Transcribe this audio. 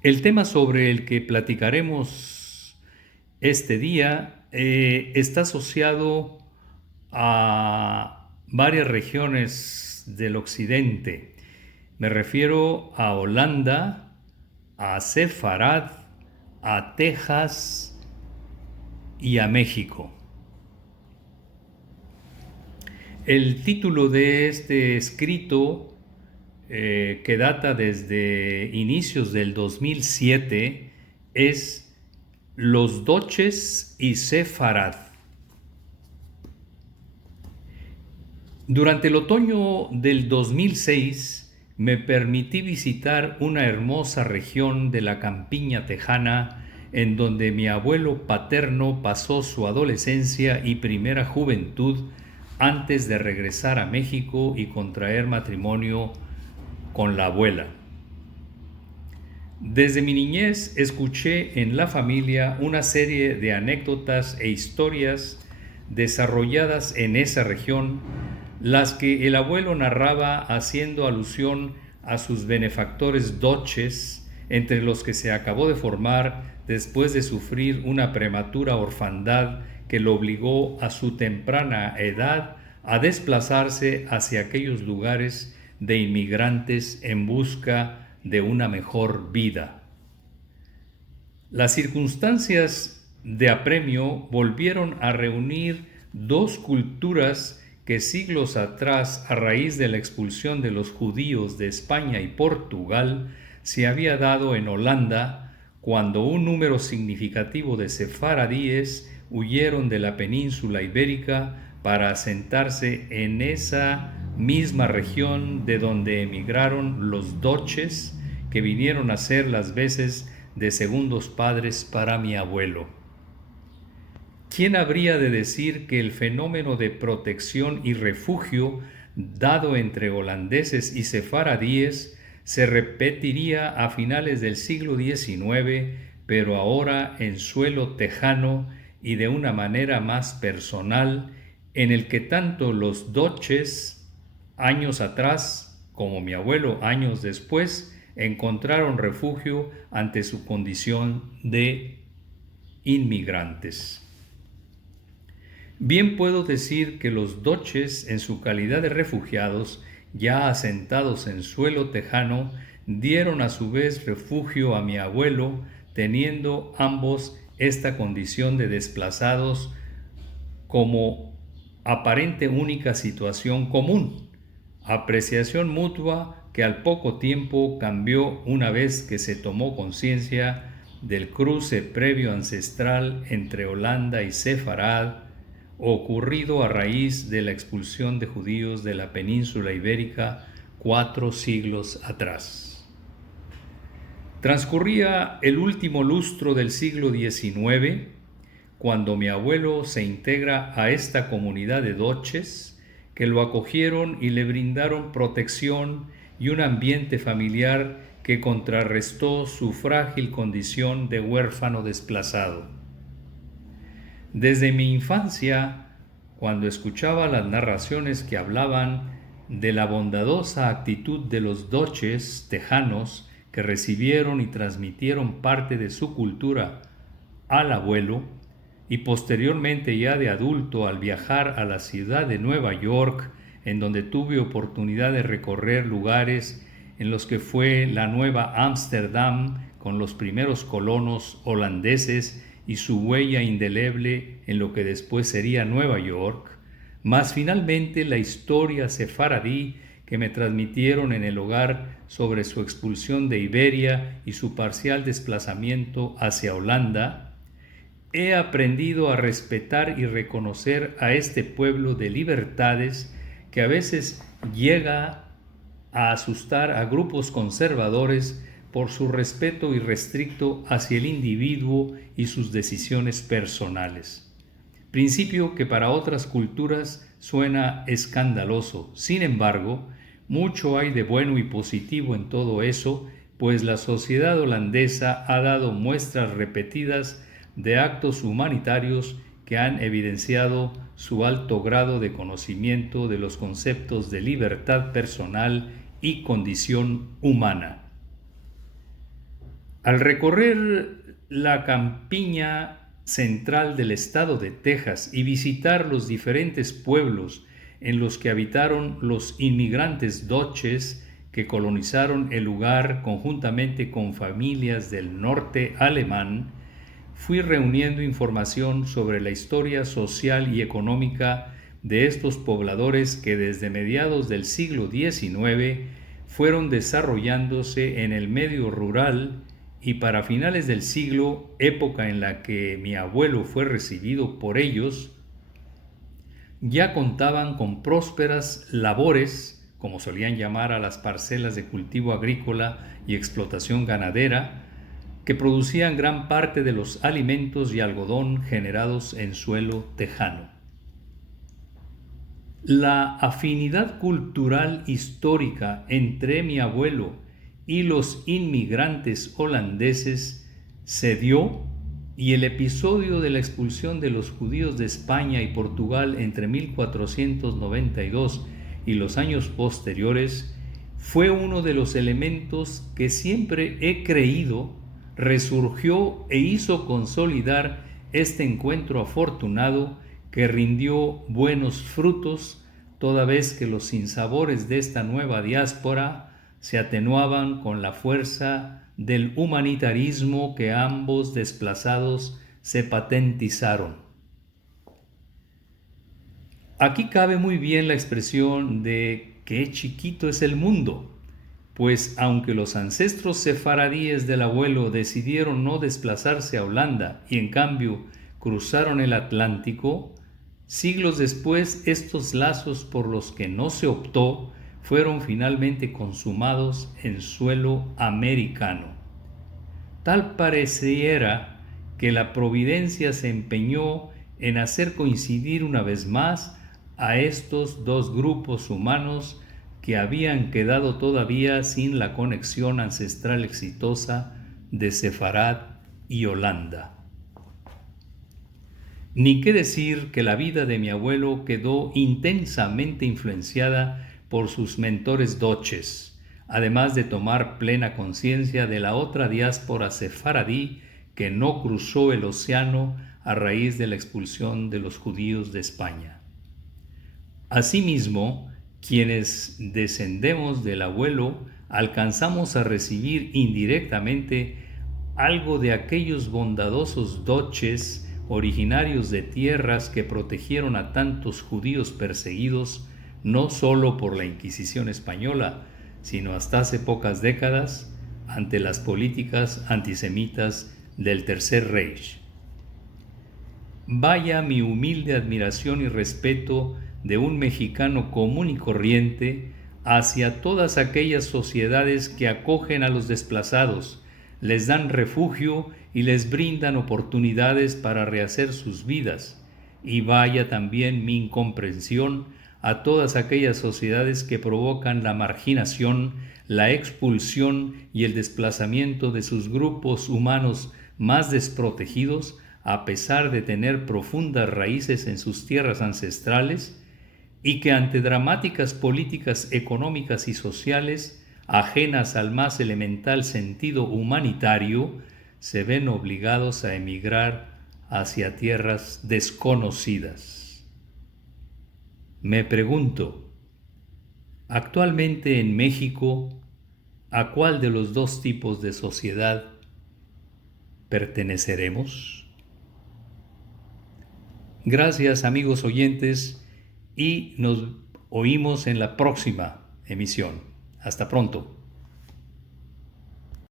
El tema sobre el que platicaremos este día está asociado a varias regiones del occidente. Me refiero a Holanda, a Sefarad, a Texas y a México. El título de este escrito, que data desde inicios del 2007, es Los Doches y Sefarad. Durante el otoño del 2006 me permití visitar una hermosa región de la campiña tejana en donde mi abuelo paterno pasó su adolescencia y primera juventud antes de regresar a México y contraer matrimonio con la abuela. Desde mi niñez escuché en la familia una serie de anécdotas e historias desarrolladas en esa región, las que el abuelo narraba haciendo alusión a sus benefactores doches, entre los que se acabó de formar después de sufrir una prematura orfandad que lo obligó a su temprana edad a desplazarse hacia aquellos lugares de inmigrantes en busca de una mejor vida. Las circunstancias de apremio volvieron a reunir dos culturas que siglos atrás, a raíz de la expulsión de los judíos de España y Portugal, se había dado en Holanda, cuando un número significativo de sefaradíes huyeron de la península ibérica para asentarse en esa misma región de donde emigraron los doches, que vinieron a ser las veces de segundos padres para mi abuelo. ¿Quién habría de decir que el fenómeno de protección y refugio dado entre holandeses y sefaradíes se repetiría a finales del siglo XIX, pero ahora en suelo tejano y de una manera más personal, en el que tanto los doches años atrás como mi abuelo años después encontraron refugio ante su condición de inmigrantes? Bien puedo decir que los doches, en su calidad de refugiados, ya asentados en suelo tejano, dieron a su vez refugio a mi abuelo, teniendo ambos esta condición de desplazados como aparente única situación común, apreciación mutua que al poco tiempo cambió una vez que se tomó conciencia del cruce previo ancestral entre Holanda y Sefarad, ocurrido a raíz de la expulsión de judíos de la península ibérica 4 siglos atrás. Transcurría el último lustro del siglo XIX cuando mi abuelo se integra a esta comunidad de doches que lo acogieron y le brindaron protección y un ambiente familiar que contrarrestó su frágil condición de huérfano desplazado. Desde mi infancia, cuando escuchaba las narraciones que hablaban de la bondadosa actitud de los doches tejanos que recibieron y transmitieron parte de su cultura al abuelo, y posteriormente ya de adulto al viajar a la ciudad de Nueva York, en donde tuve oportunidad de recorrer lugares en los que fue la Nueva Ámsterdam con los primeros colonos holandeses y su huella indeleble en lo que después sería Nueva York, más finalmente la historia sefaradí que me transmitieron en el hogar sobre su expulsión de Iberia y su parcial desplazamiento hacia Holanda, he aprendido a respetar y reconocer a este pueblo de libertades que a veces llega a asustar a grupos conservadores por su respeto irrestricto hacia el individuo y sus decisiones personales. Principio que para otras culturas suena escandaloso. Sin embargo, mucho hay de bueno y positivo en todo eso, pues la sociedad holandesa ha dado muestras repetidas de actos humanitarios que han evidenciado su alto grado de conocimiento de los conceptos de libertad personal y condición humana. Al recorrer la campiña central del estado de Texas y visitar los diferentes pueblos en los que habitaron los inmigrantes dutches que colonizaron el lugar conjuntamente con familias del norte alemán, fui reuniendo información sobre la historia social y económica de estos pobladores que desde mediados del siglo XIX fueron desarrollándose en el medio rural y para finales del siglo, época en la que mi abuelo fue recibido por ellos, ya contaban con prósperas labores, como solían llamar a las parcelas de cultivo agrícola y explotación ganadera, que producían gran parte de los alimentos y algodón generados en suelo tejano. La afinidad cultural histórica entre mi abuelo y los inmigrantes holandeses se dio y el episodio de la expulsión de los judíos de España y Portugal entre 1492 y los años posteriores fue uno de los elementos que siempre he creído resurgió e hizo consolidar este encuentro afortunado que rindió buenos frutos, toda vez que los sinsabores de esta nueva diáspora se atenuaban con la fuerza del humanitarismo que ambos desplazados se patentizaron. Aquí cabe muy bien la expresión de qué chiquito es el mundo, pues aunque los ancestros sefaradíes del abuelo decidieron no desplazarse a Holanda y en cambio cruzaron el Atlántico, siglos después estos lazos por los que no se optó fueron finalmente consumados en suelo americano. Tal pareciera que la providencia se empeñó en hacer coincidir una vez más a estos dos grupos humanos que habían quedado todavía sin la conexión ancestral exitosa de Sefarad y Holanda. Ni qué decir que la vida de mi abuelo quedó intensamente influenciada por sus mentores dutches, además de tomar plena conciencia de la otra diáspora sefaradí que no cruzó el océano a raíz de la expulsión de los judíos de España. Asimismo, quienes descendemos del abuelo alcanzamos a recibir indirectamente algo de aquellos bondadosos dutches originarios de tierras que protegieron a tantos judíos perseguidos no solo por la Inquisición española, sino hasta hace pocas décadas ante las políticas antisemitas del Tercer Reich. Vaya mi humilde admiración y respeto de un mexicano común y corriente hacia todas aquellas sociedades que acogen a los desplazados, les dan refugio y les brindan oportunidades para rehacer sus vidas. Y vaya también mi incomprensión a todas aquellas sociedades que provocan la marginación, la expulsión y el desplazamiento de sus grupos humanos más desprotegidos, a pesar de tener profundas raíces en sus tierras ancestrales, y que ante dramáticas políticas económicas y sociales ajenas al más elemental sentido humanitario, se ven obligados a emigrar hacia tierras desconocidas. Me pregunto, actualmente en México, ¿a cuál de los dos tipos de sociedad perteneceremos? Gracias, amigos oyentes, y nos oímos en la próxima emisión. Hasta pronto.